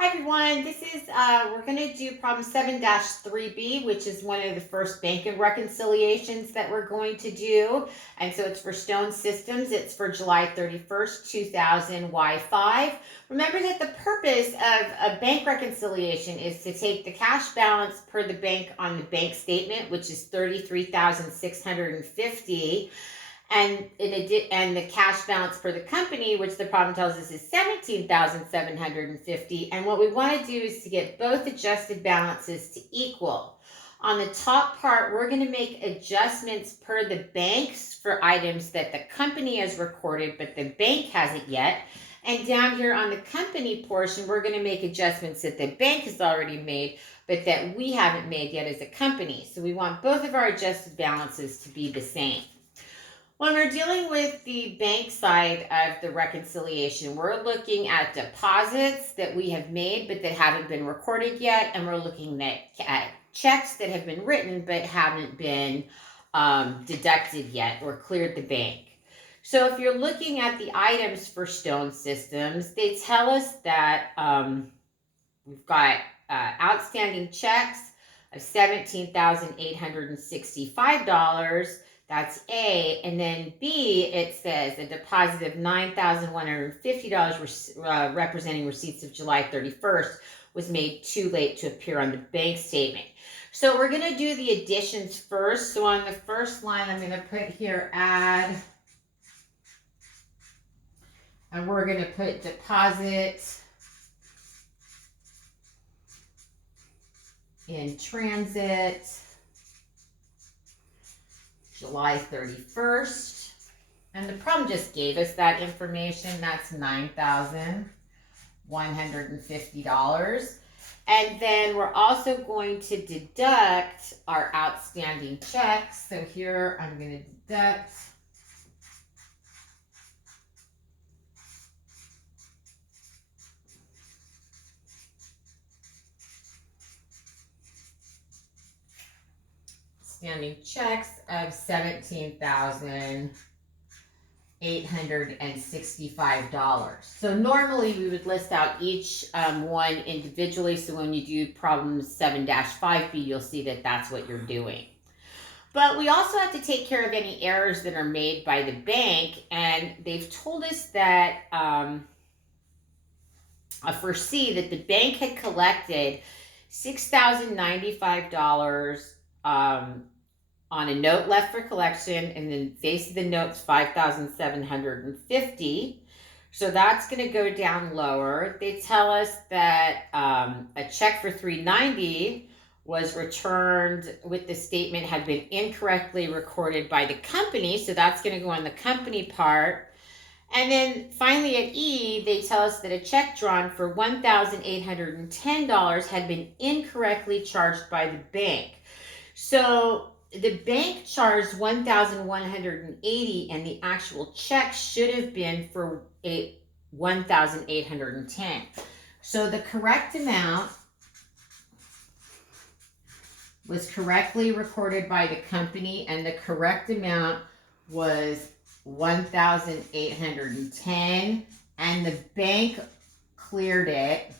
Hi everyone, this is we're going to do problem 7-3B, which is one of the first banking reconciliations that we're going to do. And so it's for Stone Systems. It's for July 31st, 2000 Y5. Remember that the purpose of a bank reconciliation is to take the cash balance per the bank on the bank statement, which is 33,650, and the cash balance for the company, which the problem tells us is 17,750. And what we want to do is to get both adjusted balances to equal. On the top part, we're going to make adjustments per the banks for items that the company has recorded, but the bank hasn't yet. And down here on the company portion, we're going to make adjustments that the bank has already made, but that we haven't made yet as a company. So we want both of our adjusted balances to be the same. When we're dealing with the bank side of the reconciliation, we're looking at deposits that we have made but that haven't been recorded yet, and we're looking at checks that have been written but haven't been deducted yet or cleared the bank. So if you're looking at the items for Stone Systems, they tell us that we've got outstanding checks of $17,865. That's A. And then B, it says a deposit of $9,150 representing receipts of July 31st was made too late to appear on the bank statement. So we're going to do the additions first. So on the first line, I'm going to put here add, and we're going to put deposit in transit July 31st. And the problem just gave us that information. That's $9,150. And then we're also going to deduct our outstanding checks. So here I'm going to deduct outstanding checks of $17,865. So normally we would list out each one individually. So when you do problem 7-5B, you'll see that that's what you're doing. But we also have to take care of any errors that are made by the bank. And they've told us that for C, that the bank had collected $6,095 on a note left for collection, and then face of the note's $5,750. So that's going to go down lower. They tell us that a check for $390 was returned with the statement had been incorrectly recorded by the company. So that's going to go on the company part. And then finally at E, they tell us that a check drawn for $1,810 had been incorrectly charged by the bank. So the bank charged $1,180, and the actual check should have been for $1,810. So the correct amount was correctly recorded by the company, and the correct amount was $1,810, and the bank cleared it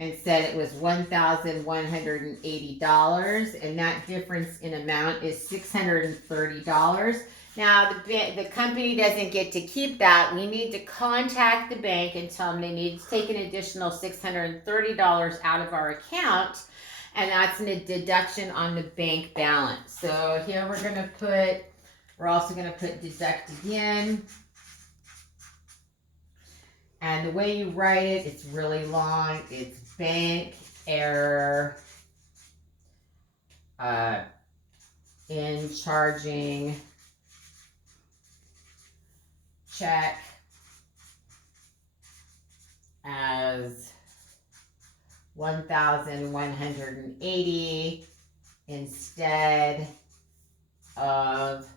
and said it was $1,180, and that difference in amount is $630. Now the company doesn't get to keep that. We need to contact the bank and tell them they need to take an additional $630 out of our account, and that's a deduction on the bank balance. So here we're also going to put deduct again. And the way you write it, it's really long. It's bank error in charging check as $1,180 instead of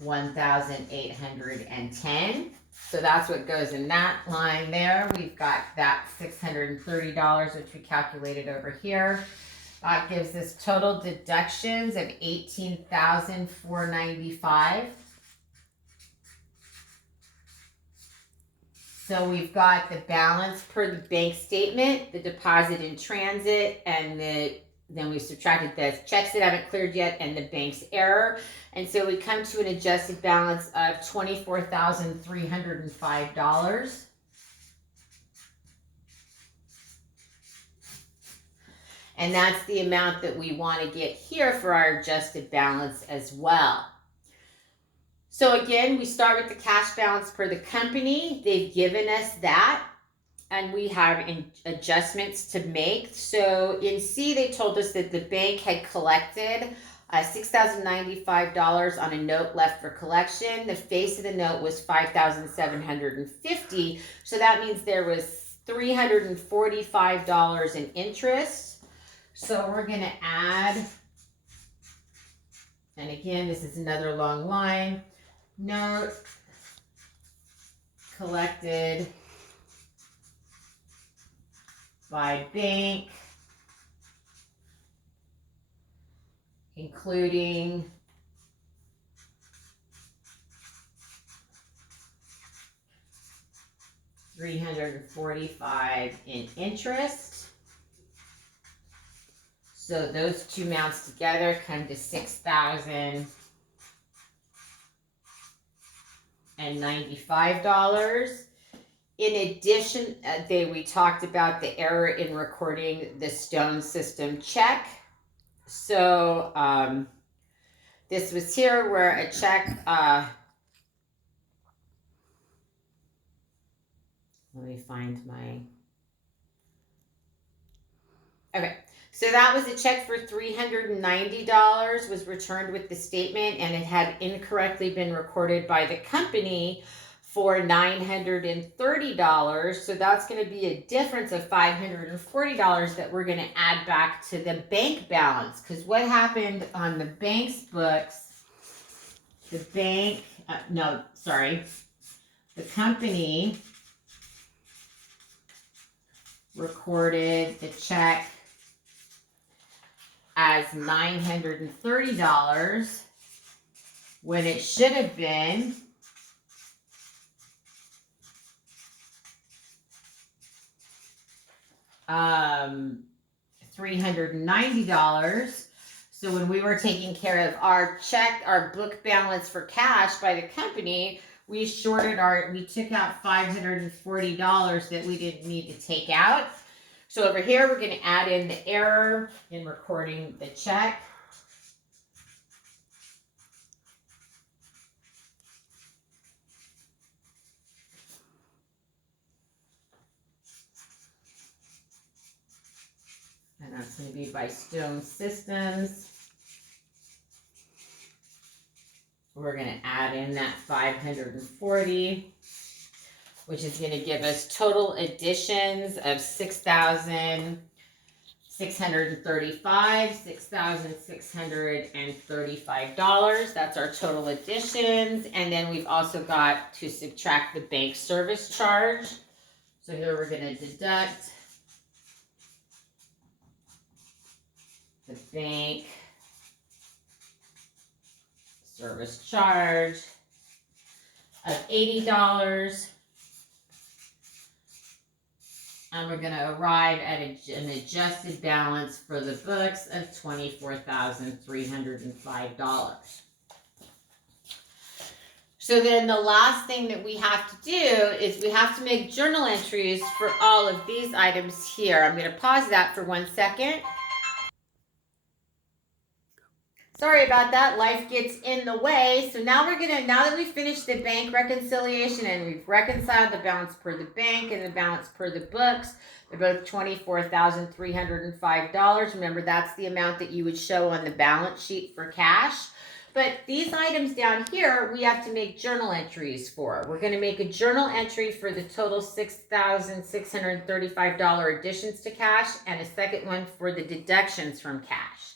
$1,810. So that's what goes in that line there. We've got that $630, which we calculated over here. That gives us total deductions of $18,495. So we've got the balance per the bank statement, the deposit in transit, and then we subtracted the checks that haven't cleared yet and the bank's error. And so we come to an adjusted balance of $24,305. And that's the amount that we want to get here for our adjusted balance as well. So again, we start with the cash balance per the company. They've given us that, and we have adjustments to make. So in C, they told us that the bank had collected $6,095 on a note left for collection. The face of the note was $5,750. So that means there was $345 in interest. So we're going to add, and again, this is another long line, note collected by bank, including $345 in interest. So those two amounts together come to $6,095. In addition, we talked about the error in recording the Stone System check. So this was here where a check, let me find my, okay. So that was a check for $390 was returned with the statement, and it had incorrectly been recorded by the company for $930. So that's going to be a difference of $540 that we're going to add back to the bank balance. Because what happened on the bank's books, the company recorded the check as $930 when it should have been $390. So when we were taking care of our book balance for cash by the company, we took out $540 that we didn't need to take out. So over here, we're going to add in the error in recording the check. And that's going to be by Stone Systems. We're going to add in that 540, which is going to give us total additions of $6,635, $6,635. That's our total additions. And then we've also got to subtract the bank service charge. So here we're going to deduct the bank service charge of $80. And we're going to arrive at an adjusted balance for the books of $24,305. So then the last thing that we have to do is we have to make journal entries for all of these items here. I'm going to pause that for 1 second. Sorry about that, life gets in the way. So now now that we've finished the bank reconciliation and we've reconciled the balance per the bank and the balance per the books, they're both $24,305. Remember, that's the amount that you would show on the balance sheet for cash. But these items down here, we have to make journal entries for. We're going to make a journal entry for the total $6,635 additions to cash and a second one for the deductions from cash.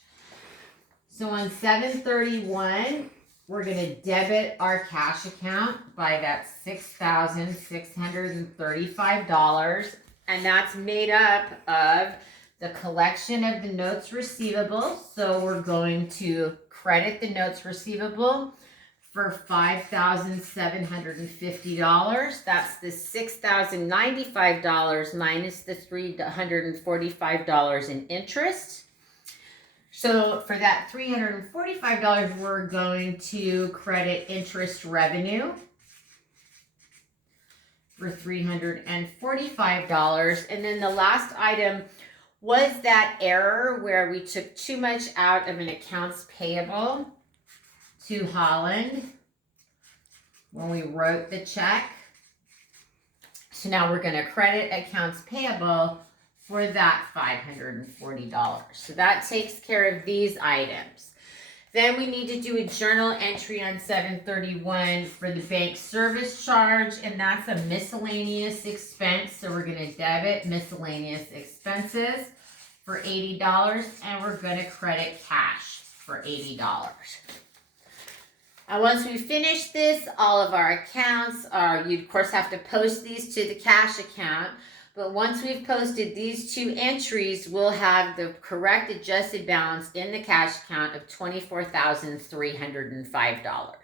So on 7/31, we're going to debit our cash account by that $6,635. And that's made up of the collection of the notes receivable. So we're going to credit the notes receivable for $5,750. That's the $6,095 minus the $345 in interest. So for that $345, we're going to credit interest revenue for $345. And then the last item was that error where we took too much out of an accounts payable to Holland when we wrote the check. So now we're going to credit accounts payable for that $540. So that takes care of these items. Then we need to do a journal entry on 7/31 for the bank service charge, and that's a miscellaneous expense. So we're going to debit miscellaneous expenses for $80, and we're going to credit cash for $80. And once we finish this, all of our accounts you of course have to post these to the cash account. But once we've posted these two entries, we'll have the correct adjusted balance in the cash account of $24,305.